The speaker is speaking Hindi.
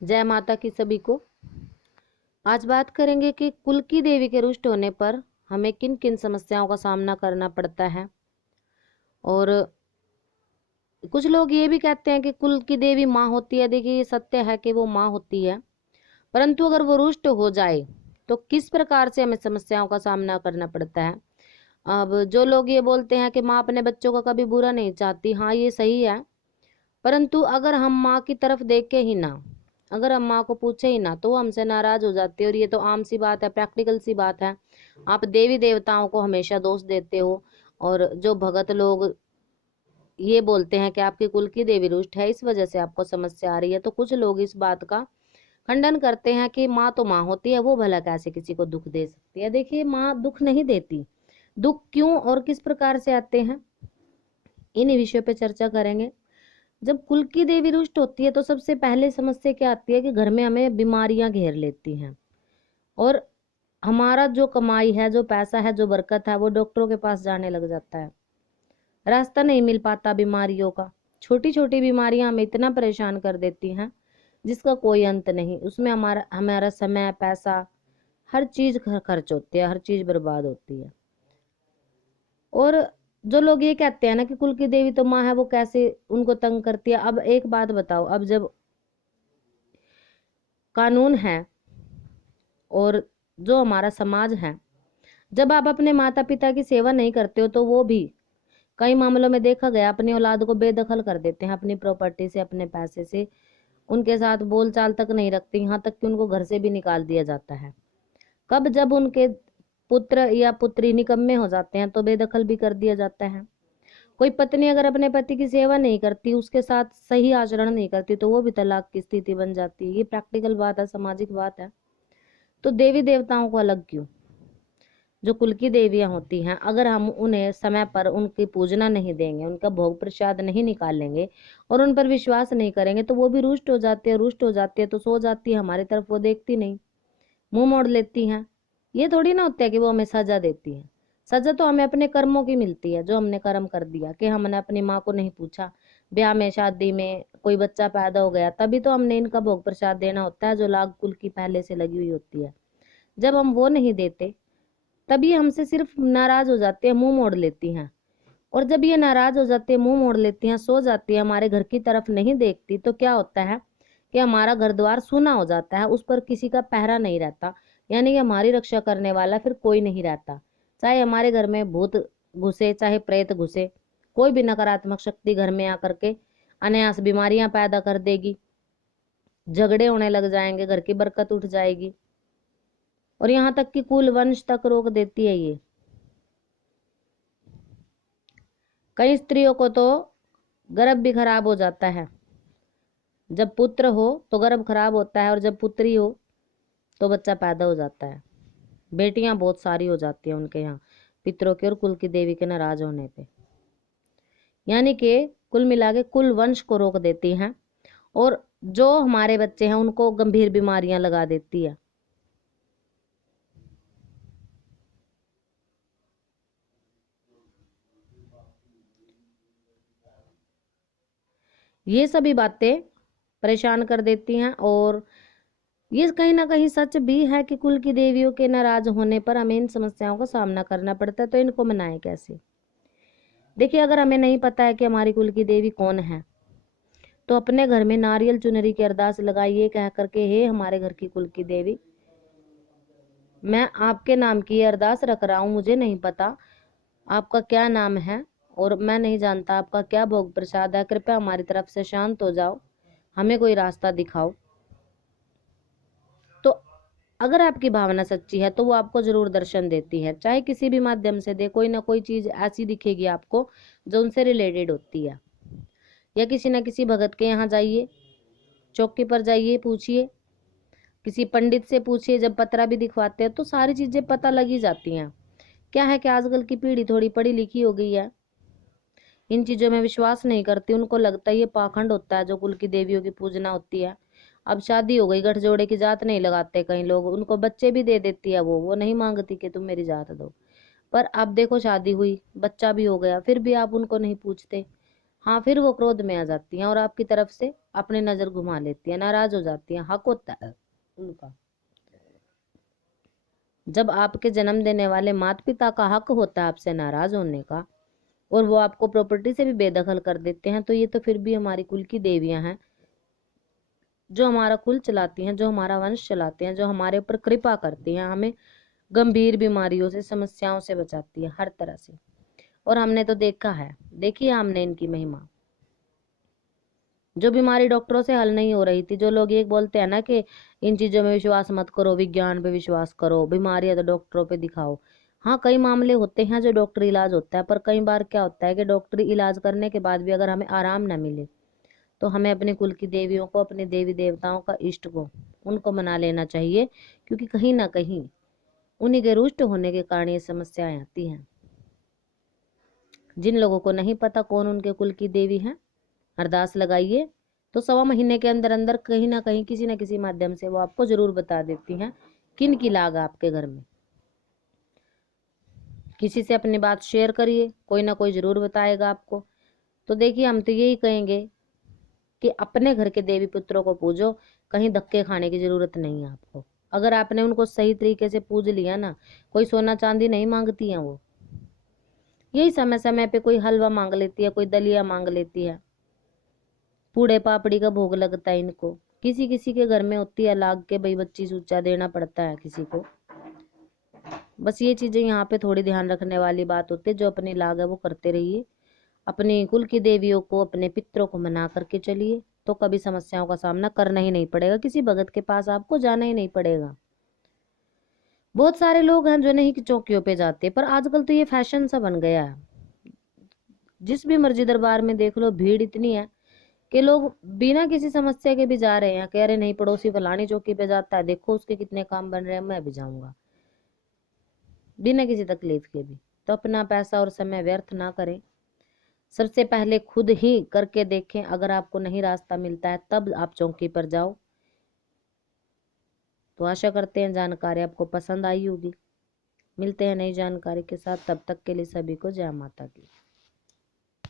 जय माता की सभी को। आज बात करेंगे कि कुल की देवी के रुष्ट होने पर हमें किन किन समस्याओं का सामना करना पड़ता है। और कुछ लोग ये भी कहते हैं कि कुल की देवी माँ होती है। देखिए, ये सत्य है कि वो माँ होती है, परंतु अगर वो रुष्ट हो जाए तो किस प्रकार से हमें समस्याओं का सामना करना पड़ता है। अब जो लोग ये बोलते हैं कि माँ अपने बच्चों का कभी बुरा नहीं चाहती, हाँ ये सही है, परंतु अगर हम माँ की तरफ देखें ही ना, अगर हम माँ को पूछे ही ना, तो वो हमसे नाराज हो जाती है। और ये तो आम सी बात है, प्रैक्टिकल सी बात है। आप देवी देवताओं को हमेशा दोष देते हो, और जो भगत लोग ये बोलते हैं कि आपकी कुल की देवी रुष्ट है, इस वजह से आपको समस्या आ रही है। तो कुछ लोग इस बात का खंडन करते हैं कि माँ तो माँ होती है, वो भला कैसे किसी को दुख दे सकती है। देखिए, माँ दुख नहीं देती। दुख क्यों और किस प्रकार से आते हैं, इन विषयों पे चर्चा करेंगे। जब कुल की देवी रुष्ट होती है तो सबसे पहले समस्या क्या आती है कि घर में हमें बीमारियां घेर लेती हैं, और हमारा जो कमाई है, जो पैसा है, जो बरकत है, वो डॉक्टरों के पास जाने लग जाता है। रास्ता नहीं मिल पाता बीमारियों का। छोटी छोटी बीमारियां हमें इतना परेशान कर देती हैं जिसका कोई अंत नहीं। उसमें हमारा हमारा समय, पैसा, हर चीज खर्च होती है, हर चीज बर्बाद होती है। और जो लोग ये कहते हैं ना कि कुल की देवी तो माँ है, वो कैसे उनको तंग करती है। अब एक बात बताओ, अब जब कानून है और जो हमारा समाज है, जब आप अपने माता पिता की सेवा नहीं करते हो तो वो भी कई मामलों में देखा गया अपनी औलाद को बेदखल कर देते हैं, अपनी प्रॉपर्टी से, अपने पैसे से। उनके साथ बोलचाल तक नहीं रखते, यहाँ तक कि उनको घर से भी निकाल दिया जाता है। कब, जब उनके पुत्र या पुत्री निकम्मे हो जाते हैं तो बेदखल भी कर दिया जाता है। कोई पत्नी अगर अपने पति की सेवा नहीं करती, उसके साथ सही आचरण नहीं करती, तो वो भी तलाक की स्थिति बन जाती है। ये प्रैक्टिकल बात है, सामाजिक बात है। तो देवी देवताओं को अलग क्यों, जो कुल की देवियां होती हैं, अगर हम उन्हें समय पर उनकी पूजना नहीं देंगे, उनका भोग प्रसाद नहीं निकालेंगे और उन पर विश्वास नहीं करेंगे, तो वो भी रुष्ट हो जाती है। रुष्ट हो जाती है तो सो जाती है, हमारी तरफ वो देखती नहीं, मुंह मोड़ लेती हैं। ये थोड़ी ना होता है कि वो हमें सजा देती है। सजा तो हमें अपने कर्मों की मिलती है, जो हमने कर्म कर दिया, कि हमने अपनी माँ को नहीं पूछा, ब्याह में, शादी में कोई बच्चा पैदा हो गया, तभी तो हमने इनका भोग प्रसाद देना होता है, जो लाग कुल की पहले से लगी हुई होती है। जब हम वो नहीं देते, तभी हमसे सिर्फ नाराज हो जाती है, मुंह मोड़ लेती हैं। और जब ये नाराज हो जाती है, मुंह मोड़ लेती हैं, सो जाती है, हमारे घर की तरफ नहीं देखती, तो क्या होता है कि हमारा घर द्वार सूना हो जाता है, उस पर किसी का पहरा नहीं रहता। यानी कि हमारी रक्षा करने वाला फिर कोई नहीं रहता। चाहे हमारे घर में भूत घुसे, चाहे प्रेत घुसे, कोई भी नकारात्मक शक्ति घर में आकर के अनायास बीमारियां पैदा कर देगी, झगड़े होने लग जाएंगे, घर की बरकत उठ जाएगी, और यहाँ तक कि कुल वंश तक रोक देती है ये। कई स्त्रियों को तो गर्भ भी खराब हो जाता है। जब पुत्र हो तो गर्भ खराब होता है, और जब पुत्री हो तो बच्चा पैदा हो जाता है। बेटियां बहुत सारी हो जाती हैं उनके यहाँ, पितरों के और कुल की देवी के नाराज होने पे। यानी कि कुल मिला के कुल वंश को रोक देती हैं, और जो हमारे बच्चे हैं उनको गंभीर बीमारियां लगा देती है। ये सभी बातें परेशान कर देती हैं। और ये कहीं ना कहीं सच भी है कि कुल की देवियों के नाराज होने पर हमें इन समस्याओं का सामना करना पड़ता है। तो इनको मनाएं कैसे। देखिए, अगर हमें नहीं पता है कि हमारी कुल की देवी कौन है, तो अपने घर में नारियल चुनरी की अरदास लगाइए, कह करके, हे हमारे घर की कुल की देवी, मैं आपके नाम की अरदास रख रहा हूँ। मुझे नहीं पता आपका क्या नाम है, और मैं नहीं जानता आपका क्या भोग प्रसाद है। कृपया हमारी तरफ से शांत हो जाओ, हमें कोई रास्ता दिखाओ। तो अगर आपकी भावना सच्ची है तो वो आपको जरूर दर्शन देती है, चाहे किसी भी माध्यम से दे। कोई ना कोई चीज ऐसी दिखेगी आपको जो उनसे रिलेटेड होती है। या किसी ना किसी भगत के यहाँ जाइए, चौकी पर जाइए, पूछिए, किसी पंडित से पूछिए। जब पतरा भी दिखवाते हैं तो सारी चीजें पता लगी जाती हैं। क्या है कि आजकल की पीढ़ी थोड़ी पढ़ी लिखी हो गई है, इन चीजों में विश्वास नहीं करती। उनको लगता है ये पाखंड होता है जो कुल की देवियों की पूजना होती है। अब शादी हो गई, गठजोड़े की जात नहीं लगाते कई लोग, उनको बच्चे भी दे देती है वो नहीं मांगती कि तुम मेरी जात दो। पर अब देखो, शादी हुई, बच्चा भी हो गया, फिर भी आप उनको नहीं पूछते। हाँ, फिर वो क्रोध में आ जाती हैं और आपकी तरफ से अपनी नजर घुमा लेती है, नाराज हो जाती हैं। हक होता है उनका। जब आपके जन्म देने वाले माता पिता का हक होता है आपसे नाराज होने का, और वो आपको प्रॉपर्टी से भी बेदखल कर देते हैं, तो ये तो फिर भी हमारी कुल की देवियां हैं, जो हमारा कुल चलाती हैं, जो हमारा वंश चलाते हैं, जो हमारे ऊपर कृपा करती हैं, हमें गंभीर बीमारियों से, समस्याओं से बचाती है हर तरह से। और हमने तो देखा है, देखी है हमने इनकी महिमा। जो बीमारी डॉक्टरों से हल नहीं हो रही थी, जो लोग ये बोलते हैं ना कि इन चीजों में विश्वास मत करो, विज्ञान पे विश्वास करो, बीमारी है तो डॉक्टरों पे दिखाओ। हाँ, कई मामले होते हैं जो डॉक्टरी इलाज होता है, पर कई बार क्या होता है कि डॉक्टरी इलाज करने के बाद भी अगर हमें आराम न मिले, तो हमें अपने कुल की देवियों को, अपने देवी देवताओं का, इष्ट को, उनको मना लेना चाहिए, क्योंकि कहीं ना कहीं उन्हीं के रुष्ट होने के कारण ये समस्याएं आती हैं। जिन लोगों को नहीं पता कौन उनके कुल की देवी है, अरदास लगाइए, तो 1.25 महीने के अंदर अंदर कहीं ना कहीं किसी न किसी माध्यम से वो आपको जरूर बता देती हैं किन की लाग आपके घर में। किसी से अपनी बात शेयर करिए, कोई ना कोई जरूर बताएगा आपको। तो देखिए, हम तो यही कहेंगे कि अपने घर के देवी पुत्रों को पूजो, कहीं धक्के खाने की जरूरत नहीं है आपको। अगर आपने उनको सही तरीके से पूज लिया ना, कोई सोना चांदी नहीं मांगती है वो। यही समय समय पे कोई हलवा मांग लेती है, कोई दलिया मांग लेती है, पूड़े पापड़ी का भोग लगता है इनको। किसी किसी के घर में होती है लाग के भाई बच्ची सूचा देना पड़ता है किसी को। बस ये चीजें यहाँ पे थोड़ी ध्यान रखने वाली बात होती है। जो अपनी लाग है वो करते रहिए, अपनी कुल की देवियों को, अपने पितरों को मना करके चलिए, तो कभी समस्याओं का सामना करना ही नहीं पड़ेगा, किसी भगत के पास आपको जाना ही नहीं पड़ेगा। बहुत सारे लोग हैं जो नहीं कि चौकियों पे जाते, पर आजकल तो ये फैशन सा बन गया है। जिस भी मर्जी दरबार में देख लो, भीड़ इतनी है कि लोग बिना किसी समस्या के भी जा रहे हैं। कह रहे नहीं, पड़ोसी फलानी चौकी पे जाता है, देखो उसके कितने काम बन रहे हैं, मैं भी जाऊंगा, बिना किसी तकलीफ के भी। तो अपना पैसा और समय व्यर्थ ना करें। सबसे पहले खुद ही करके देखें, अगर आपको नहीं रास्ता मिलता है तब आप चौकी पर जाओ। तो आशा करते हैं जानकारी आपको पसंद आई होगी। मिलते हैं नई जानकारी के साथ, तब तक के लिए सभी को जय माता की।